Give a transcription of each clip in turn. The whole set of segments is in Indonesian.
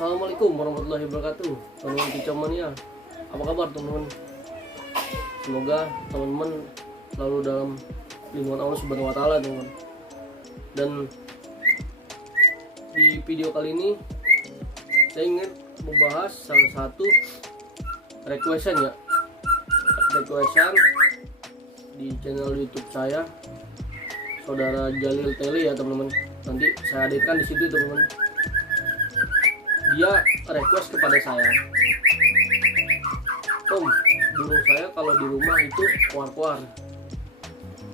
Assalamualaikum warahmatullahi wabarakatuh, teman-teman Kicomania. Apa kabar teman-teman? Semoga teman-teman selalu dalam lindungan Allah Subhanahu wa taala, teman-teman. Dan di video kali ini saya ingin membahas salah satu requestan di channel YouTube saya, Saudara Jalil Tele ya teman-teman. Nanti saya hadirkan di situ teman-teman. Dia request kepada saya, Om, burung saya kalau di rumah itu kuar-kuar,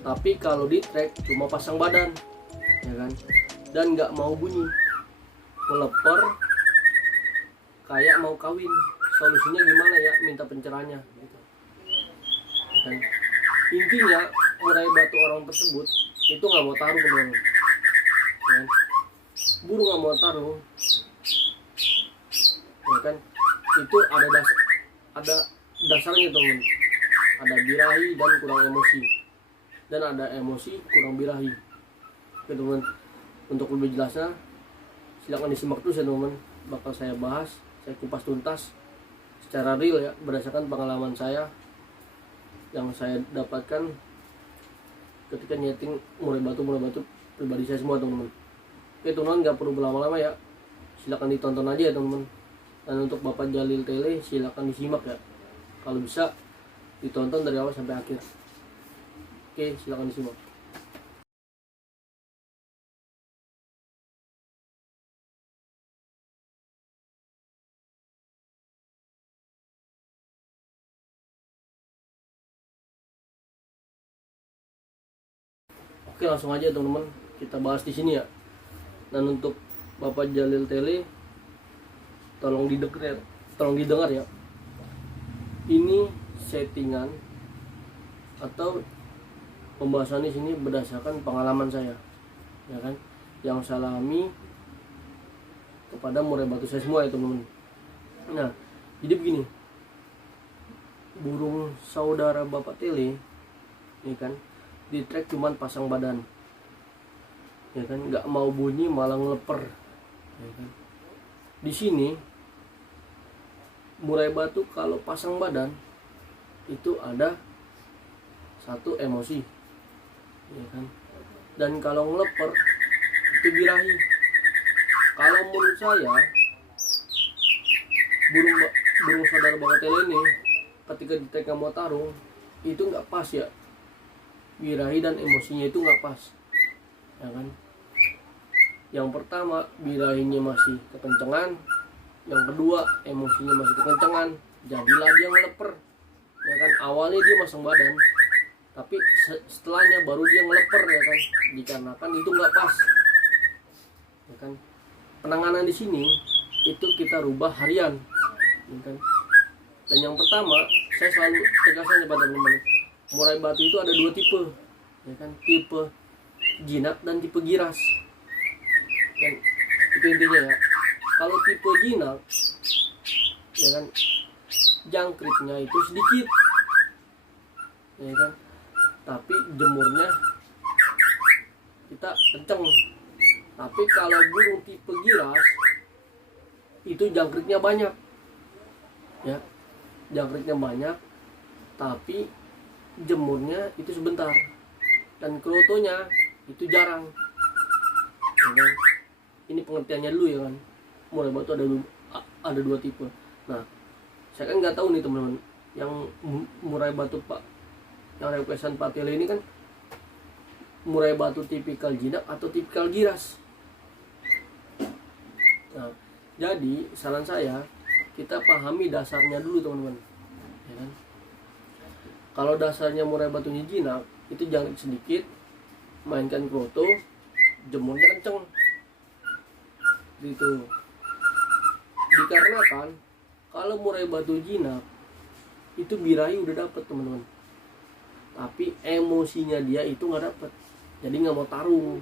tapi kalau di trek cuma pasang badan, ya kan, dan nggak mau bunyi, meleper kayak mau kawin. Solusinya gimana ya? Minta pencerahannya gitu. Ya kan? Intinya murai batu orang tersebut itu nggak mau taruh, teman-teman. Ya kan? Burung nggak mau taruh, ya kan, itu ada dasarnya teman. Ada birahi dan kurang emosi, dan ada emosi kurang birahi. Oke teman, untuk lebih jelasnya silakan disimak terus ya teman. Bakal saya bahas, saya kupas tuntas secara real ya, berdasarkan pengalaman saya yang saya dapatkan ketika nyeting murai batu pribadi saya semua teman-teman. Oke teman, nggak perlu berlama-lama ya, silakan ditonton aja ya teman-teman. Dan untuk Bapak Jalil Tele silakan disimak ya, kalau bisa ditonton dari awal sampai akhir. Oke, silakan disimak. Oke, langsung aja teman-teman, kita bahas di sini ya. Dan untuk Bapak Jalil Tele, tolong didengar ya. Ini settingan atau pembahasan di sini berdasarkan pengalaman saya, ya kan, yang saya alami kepada murai batu saya semua ya teman-teman. Nah, jadi begini, burung saudara Bapak Tele, ya kan, di trek cuman pasang badan, ya kan, nggak mau bunyi malah ngeleper, ya kan. Di sini murai batu kalau pasang badan itu ada satu emosi, ya kan, dan kalau ngeleper itu birahi. Kalau menurut saya burung saudara Bapak Tele ini ketika di trek mau tarung itu nggak pas ya, birahi dan emosinya itu nggak pas, ya kan. Yang pertama birahinya masih kekencengan, yang kedua emosinya masih kekencengan, jadilah dia ngeleper, ya kan. Awalnya dia masang badan, tapi setelahnya baru dia ngeleper, ya kan, dikarenakan itu nggak pas, ya kan. Penanganan di sini itu kita rubah harian, ya kan. Dan yang pertama saya selalu tegaskan kepada teman-teman, murai batu itu ada dua tipe, ya kan, tipe jinak dan tipe giras. Dan itu intinya ya. Kalau tipe jinak, ya kan, jangkritnya itu sedikit, ya kan, tapi jemurnya kita kenceng. Tapi kalau burung tipe giras itu jangkritnya banyak, ya, jangkritnya banyak, tapi jemurnya itu sebentar, dan krotonya itu jarang, ya kan. Ini pengertiannya dulu, ya kan. Murai batu ada dua tipe. Nah, saya kan nggak tahu nih teman-teman, yang murai batu yang requestan Pak Tele ini kan murai batu tipikal jinak atau tipikal giras. Nah, jadi saran saya, kita pahami dasarnya dulu teman-teman, ya kan. Kalau dasarnya murai batunya jinak itu jangkrik sedikit, mainkan kroto, jemurnya kenceng gitu. Dikarenakan kalau murai batu jinak itu birahi udah dapet teman-teman, tapi emosinya dia itu nggak dapet, jadi nggak mau tarung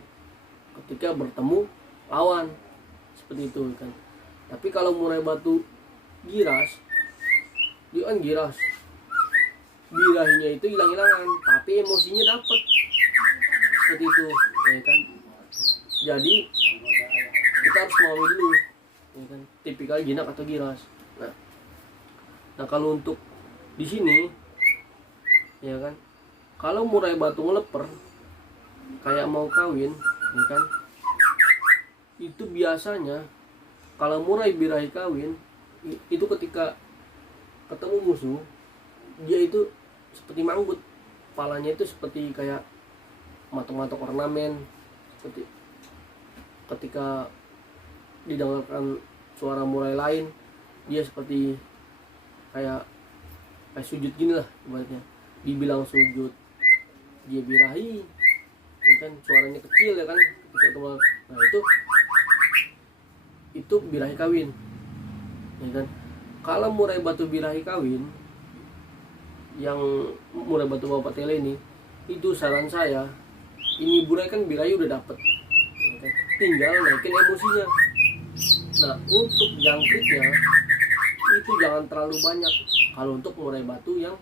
ketika bertemu lawan seperti itu kan. Tapi kalau murai batu giras, dia kan giras, birahinya itu hilang-hilangan, tapi emosinya dapet seperti itu, ya kan. Jadi kita harus memahami dulu ya kan, tipikal jinak atau giras. Nah kalau untuk di sini ya kan, kalau murai batu ngeleper kayak mau kawin ya kan, itu biasanya kalau murai birahi kawin itu ketika ketemu musuh dia itu seperti manggut, kepalanya itu seperti kayak matok-matok ornamen, seperti ketika didengarkan suara murai lain dia seperti kayak sujud gini lah ibaratnya, dibilang sujud, dia birahi ya kan, suaranya kecil ya kan ketika ketemu. Nah itu birahi kawin ya kan. Kalau murai batu birahi kawin yang murai batu Bapak Tele ini, itu saran saya, ini burai kan birahi udah dapet ya kan? Tinggal naikin emosinya. Nah untuk jangkritnya itu jangan terlalu banyak kalau untuk murai batu yang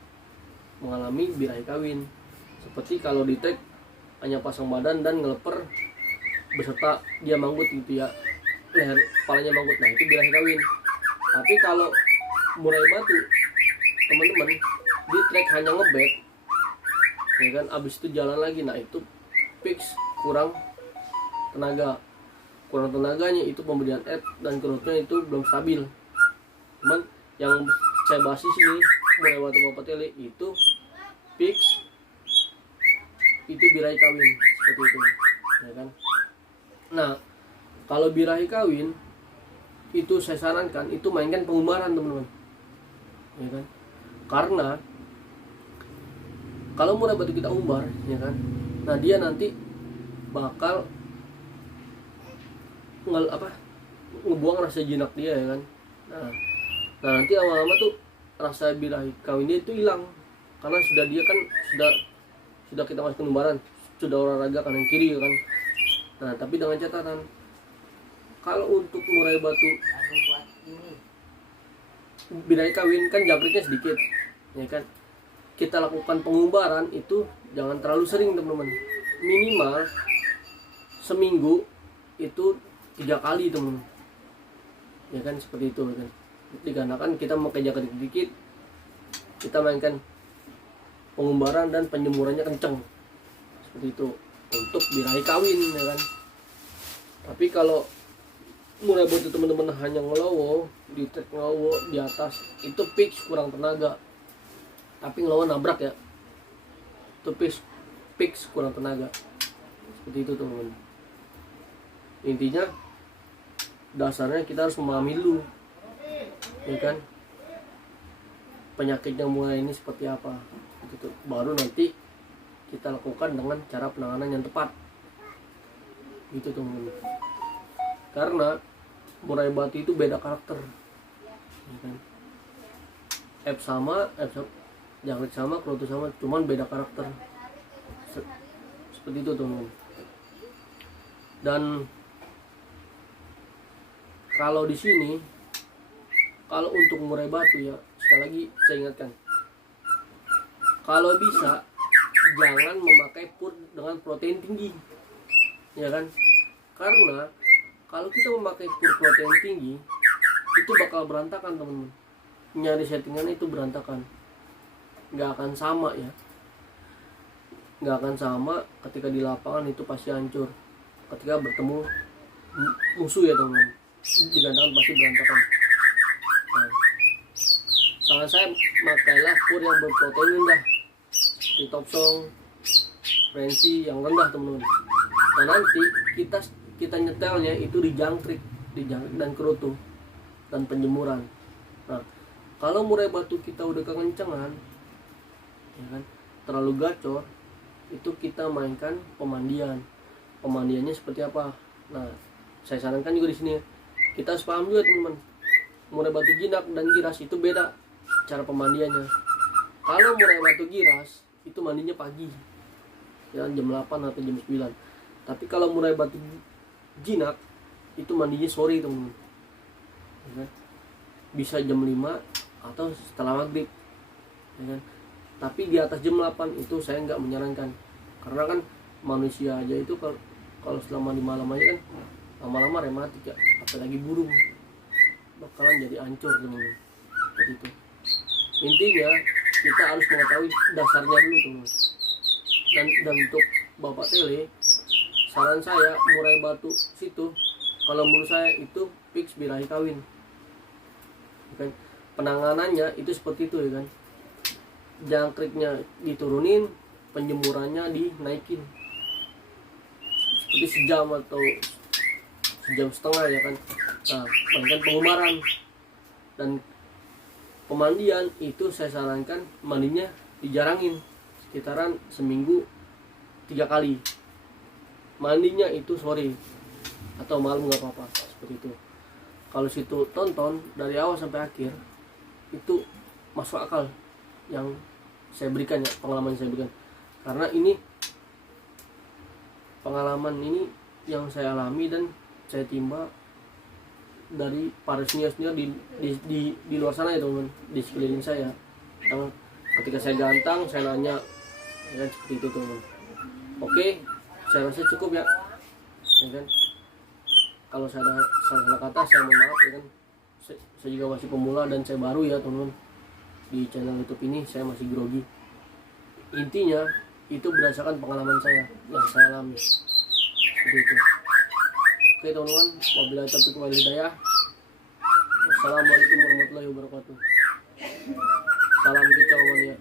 mengalami birahi kawin. Seperti kalau di tag hanya pasang badan dan ngeleper beserta dia manggut gitu ya, leher kepalanya manggut, nah itu birahi kawin. Tapi kalau murai batu teman-teman di track hanya ngebet ya kan, abis itu jalan lagi, nah itu fix kurang tenaganya, itu pemberian air dan kerutnya itu belum stabil. Cuman yang saya bahas di sini murai batu Bapak Tele itu fix itu birahi kawin seperti itu ya kan. Nah kalau birahi kawin itu saya sarankan itu mainkan pengumbaran teman-teman ya kan, karena kalau murai batu kita umbar ya kan, nah dia nanti bakal ngebuang rasa jinak dia ya kan. Nah nanti lama-lama tuh rasa birahi kawin dia itu hilang, karena sudah dia kan sudah kita masuk umbaran, sudah olahraga kanan kiri ya kan. Nah tapi dengan catatan, kalau untuk murai batu birahi kawin kan jangkritnya sedikit ya kan, kita lakukan pengumbaran itu jangan terlalu sering teman-teman, minimal seminggu itu 3 kali teman-teman ya kan, seperti itu kan. Dikarenakan kita memakai jangkrik sedikit, kita mainkan pengumbaran dan penjemurannya kenceng seperti itu untuk birahi kawin ya kan. Tapi kalau murai batu teman-teman hanya ngelowo di track, ngelowo di atas, itu fix kurang tenaga. Tapi ngelowo nabrak ya, itu fix kurang tenaga seperti itu teman-teman. Intinya dasarnya kita harus memahami dulu ya kan, penyakitnya murai ini seperti apa gitu, baru nanti kita lakukan dengan cara penanganan yang tepat gitu teman-teman. Karena murai batu itu beda karakter ya kan? Jangkrik sama, kerutu sama, cuman beda karakter seperti itu teman-teman. Dan kalau di sini, kalau untuk murai batu ya, sekali lagi saya ingatkan, kalau bisa jangan memakai pur dengan protein tinggi ya kan, karena kalau kita memakai pur protein tinggi itu bakal berantakan teman-teman, nyari settingannya itu berantakan, nggak akan sama ya, nggak akan sama ketika di lapangan, itu pasti hancur. Ketika bertemu musuh ya teman-teman, digandakan pasti berantakan. Nah, saran saya makailah pur yang berprotein rendah seperti Topsong, Frenzy yang rendah teman-teman. Nah nanti kita nyetelnya itu di jangkrik dan kerutu dan penjemuran. Nah kalau murai batu kita udah kekencengan ya kan, terlalu gacor, itu kita mainkan pemandiannya seperti apa. Nah saya sarankan juga di sini kita harus paham juga teman-teman, murai batu jinak dan giras itu beda cara pemandiannya. Kalau murai batu giras itu mandinya pagi ya, jam 8 atau jam 9. Tapi kalau murai batu jinak itu mandinya sore teman-teman ya kan? Bisa jam 5 atau setelah maghrib ya kan? Tapi di atas jam 8 itu saya nggak menyarankan, karena kan manusia aja itu kalau selama di malam aja kan lama-lama rematik ya, apalagi burung bakalan jadi hancur teman-teman. Seperti itu. Intinya kita harus mengetahui dasarnya dulu teman-teman. Dan untuk Bapak Tele, saran saya murai batu situ, kalau menurut saya itu fix birahi kawin. Kan penanganannya itu seperti itu ya kan. Jangkriknya diturunin, penjemurannya dinaikin. Seperti sejam atau sejam setengah ya kan. Nah, bahkan pengumaran dan pemandian itu saya sarankan mandinya dijarangin sekitaran seminggu 3 kali. Mandinya itu sore atau malam nggak apa-apa, seperti itu. Kalau situ tonton dari awal sampai akhir itu masuk akal yang saya berikan ya, pengalaman yang saya berikan, karena ini pengalaman ini yang saya alami dan saya timba dari para senior di luar sana ya teman-teman, di sekeliling saya. Yang ketika saya gantang saya nanya ya, seperti itu teman-teman. Oke, saya rasa cukup ya kan. Kalau saya ada salah kata saya mohon maaf ya kan. Saya juga masih pemula dan saya baru ya teman-teman di channel YouTube ini, saya masih grogi. Intinya itu berdasarkan pengalaman saya yang saya alami seperti itu. Oke teman-teman, wabillahi taufiq wal hidayah. Wassalamualaikum warahmatullahi wabarakatuh. Salam kicau mania.